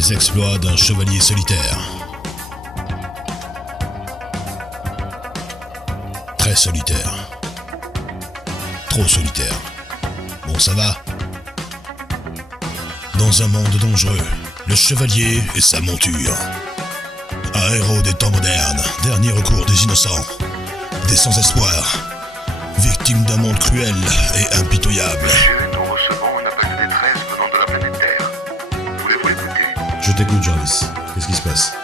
Les exploits d'un chevalier solitaire. Très solitaire. Trop solitaire. Bon, ça va. Dans un monde dangereux, le chevalier et sa monture. Un héros des temps modernes, dernier recours des innocents, des sans-espoir, victime d'un monde cruel et impitoyable. Nous recevons un appel de détresse venant de la planète Terre. Voulez-vous écouter? Je t'écoute, Jarvis. Qu'est-ce qui se passe?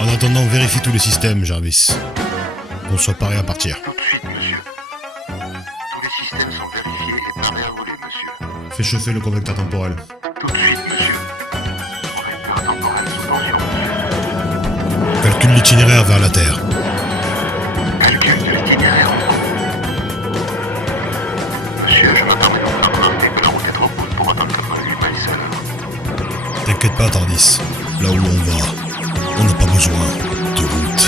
En attendant, vérifie tous les systèmes, Jarvis. Qu'on soit paré à partir. Tout de suite, monsieur. Tous les systèmes sont vérifiés et prêts à rouler, monsieur. Fais chauffer le convecteur temporel. Tout de suite, monsieur. Convecteur temporel sous tension, monsieur. Calcule l'itinéraire vers la Terre. Calcul de l'itinéraire en cours. Monsieur, je me permets de vous informer que la route est trop courte pour atteindre 88 miles à l'heure. T'inquiète pas, Tardis. Là où l'on va, on n'a pas besoin de route.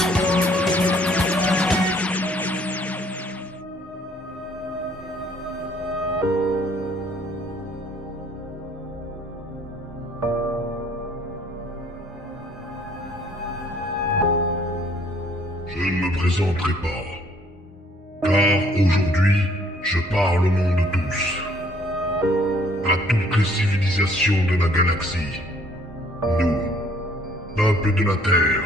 Je ne me présenterai pas, car aujourd'hui, je parle au nom de tous, à toutes les civilisations de la galaxie. Nous, peuple de la Terre,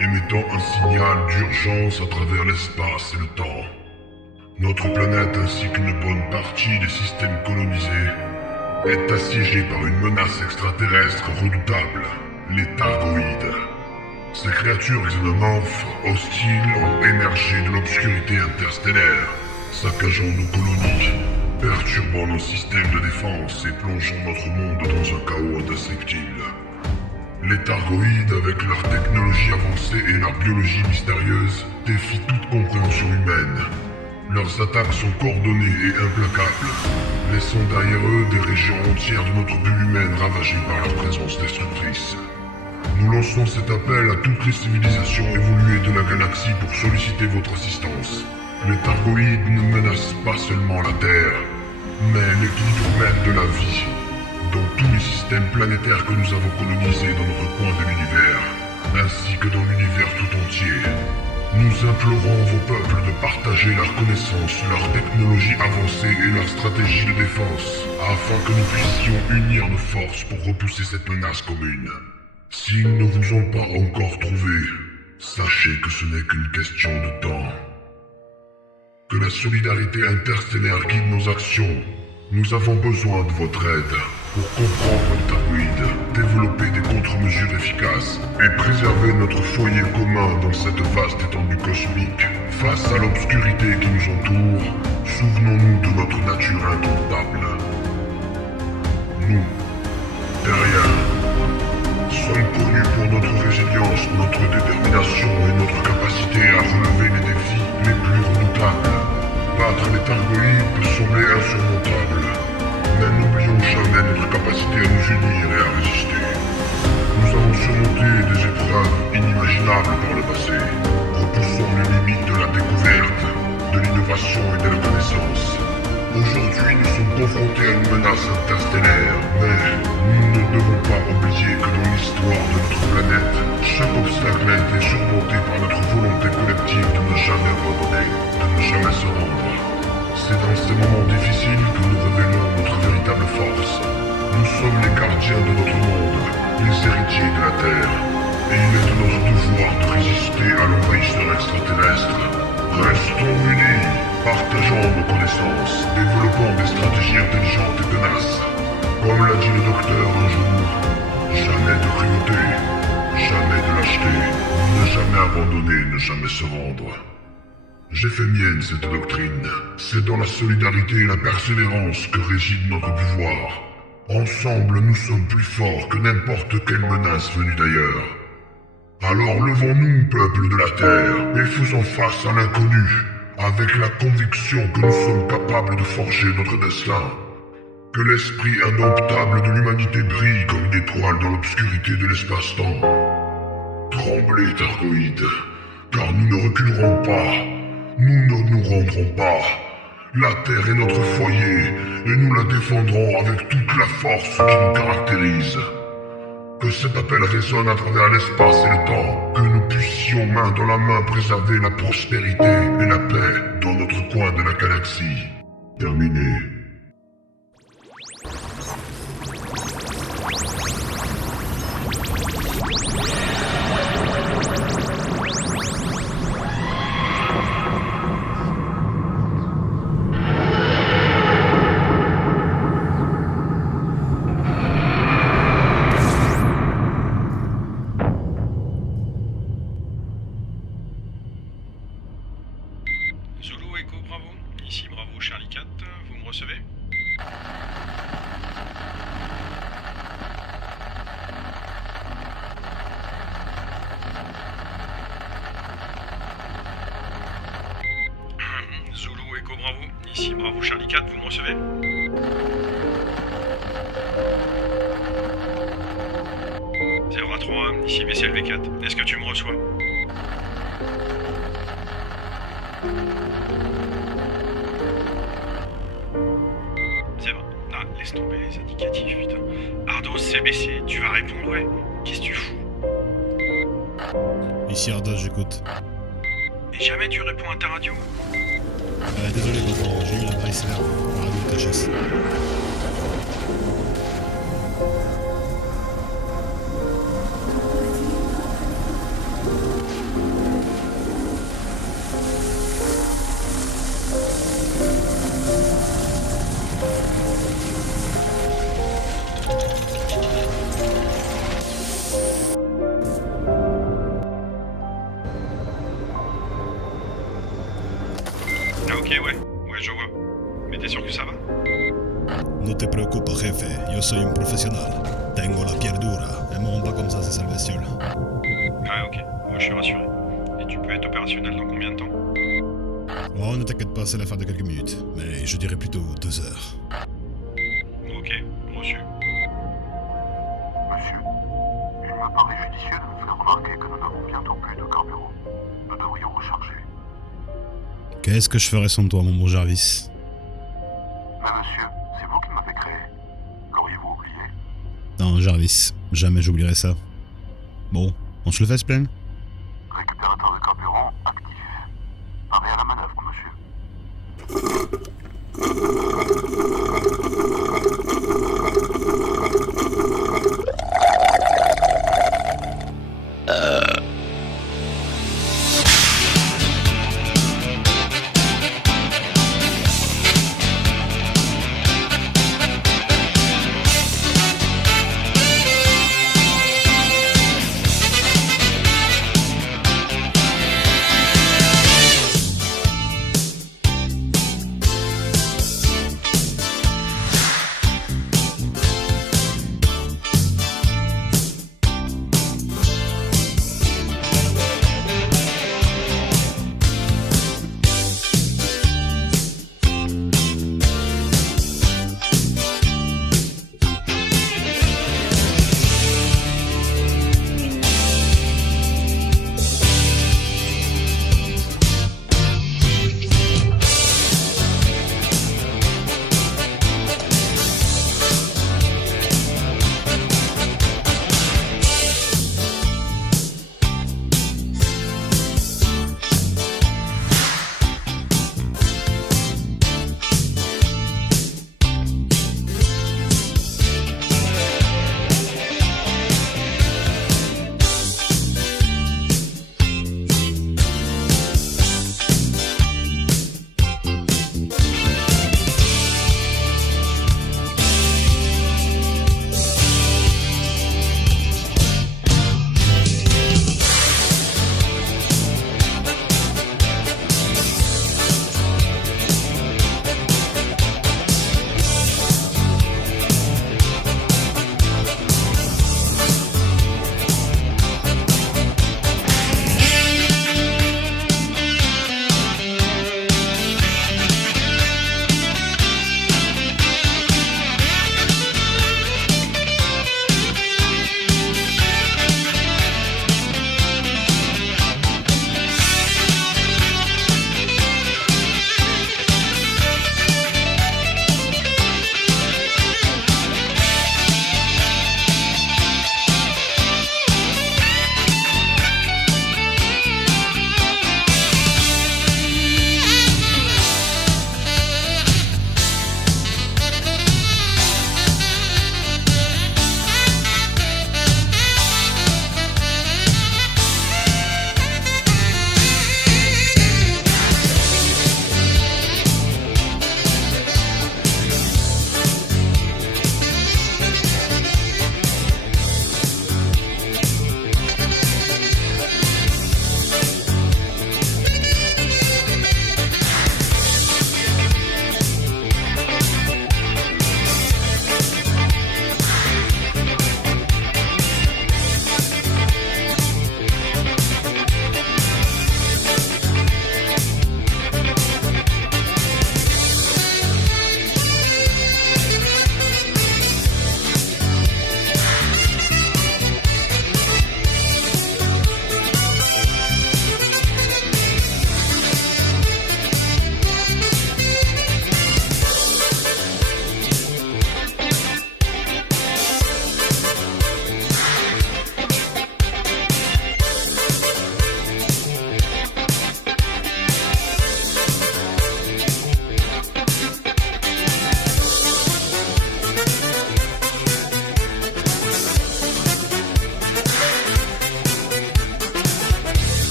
émettons un signal d'urgence à travers l'espace et le temps. Notre planète ainsi qu'une bonne partie des systèmes colonisés est assiégée par une menace extraterrestre redoutable, les Targoïdes. Ces créatures xénomorphes hostiles ont émergé de l'obscurité interstellaire, saccageant nos colonies, perturbant nos systèmes de défense et plongeant notre monde dans un chaos indescriptible. Les Targoïdes, avec leur technologie avancée et leur biologie mystérieuse, défient toute compréhension humaine. Leurs attaques sont coordonnées et implacables, laissant derrière eux des régions entières de notre bulle humaine ravagées par leur présence destructrice. Nous lançons cet appel à toutes les civilisations évoluées de la galaxie pour solliciter votre assistance. Les Targoïdes ne menacent pas seulement la Terre, mais l'équilibre même de la vie, dans tous les systèmes planétaires que nous avons colonisés dans notre coin de l'univers, ainsi que dans l'univers tout entier. Nous implorons vos peuples de partager leurs connaissances, leur technologie avancée et leur stratégie de défense, afin que nous puissions unir nos forces pour repousser cette menace commune. S'ils ne vous ont pas encore trouvé, sachez que ce n'est qu'une question de temps. Que la solidarité interstellaire guide nos actions. Nous avons besoin de votre aide pour comprendre les Targoïdes, développer des contre-mesures efficaces et préserver notre foyer commun dans cette vaste étendue cosmique. Face à l'obscurité qui nous entoure, souvenons-nous de notre nature indomptable. Nous, terriens, sommes connus pour notre résilience, notre détermination et notre capacité à relever les défis les plus redoutables. Battre les Targoïdes peut sembler insurmontable, mais n'oublions jamais notre capacité à nous unir et à résister. Nous avons surmonté des épreuves inimaginables par le passé, repoussant les limites de la découverte, de l'innovation et de la connaissance. Aujourd'hui, nous sommes confrontés à une menace interstellaire, mais nous ne devons pas oublier que dans l'histoire de notre planète, chaque obstacle a été surmonté par notre volonté collective de ne jamais abandonner, de ne jamais se rendre. C'est dans ces moments difficiles que nous révélons notre véritable force. Nous sommes les gardiens de notre monde, les héritiers de la Terre, et il est de notre devoir de résister à l'envahisseur extraterrestre. Restons unis, partageons nos connaissances, développons des stratégies intelligentes et tenaces. Comme l'a dit le docteur un jour, jamais de cruauté, jamais de lâcheté, ne jamais abandonner, ne jamais se rendre. J'ai fait mienne cette doctrine. C'est dans la solidarité et la persévérance que réside notre pouvoir. Ensemble, nous sommes plus forts que n'importe quelle menace venue d'ailleurs. Alors levons-nous, peuple de la Terre, et faisons face à l'inconnu, avec la conviction que nous sommes capables de forger notre destin. Que l'esprit indomptable de l'humanité brille comme une étoile dans l'obscurité de l'espace-temps. Tremblez, Targoïdes, car nous ne reculerons pas, nous ne nous rendrons pas. La Terre est notre foyer, et nous la défendrons avec toute la force qui nous caractérise. Que cet appel résonne à travers l'espace et le temps. Que nous puissions main dans la main préserver la prospérité et la paix dans notre coin de la galaxie. Terminé. Zulu Echo Bravo, ici Bravo Charlie 4, vous me recevez? Zulu Echo Bravo, ici Bravo Charlie 4, vous me recevez? Zéro 3, ici BCLV 4, est-ce que tu me reçois? C'est bon. Ah, laisse tomber les indicatifs, putain. Ardos, CBC, tu vas répondre, ouais? Qu'est-ce que tu fous? Ici Ardos, j'écoute. Et jamais tu réponds à ta radio? Désolé, Gogo, j'ai eu la brace verte. La radio de ta chasse. Ah ok, ouais, je vois. Mais t'es sûr que ça va? No te preocupes, jefe. Yo soy un profesional. Tengo la pierre dura. Elles mourront pas comme ça, ces sales bestioles. Ah ok, moi je suis rassuré. Et tu peux être opérationnel dans combien de temps? Oh, ne t'inquiète pas, c'est l'affaire de quelques minutes. Mais je dirais plutôt 2 heures. Ok, reçu. Monsieur, il me paraît judicieux de vous faire remarquer que nous n'avons bientôt plus de carburant. Nous devrions recharger. Qu'est-ce que je ferais sans toi, mon bon Jarvis? Mais monsieur, c'est vous qui m'avez créé. L'auriez-vous oublié? Non, Jarvis, jamais j'oublierai ça. Bon, on se le fait, ce plan?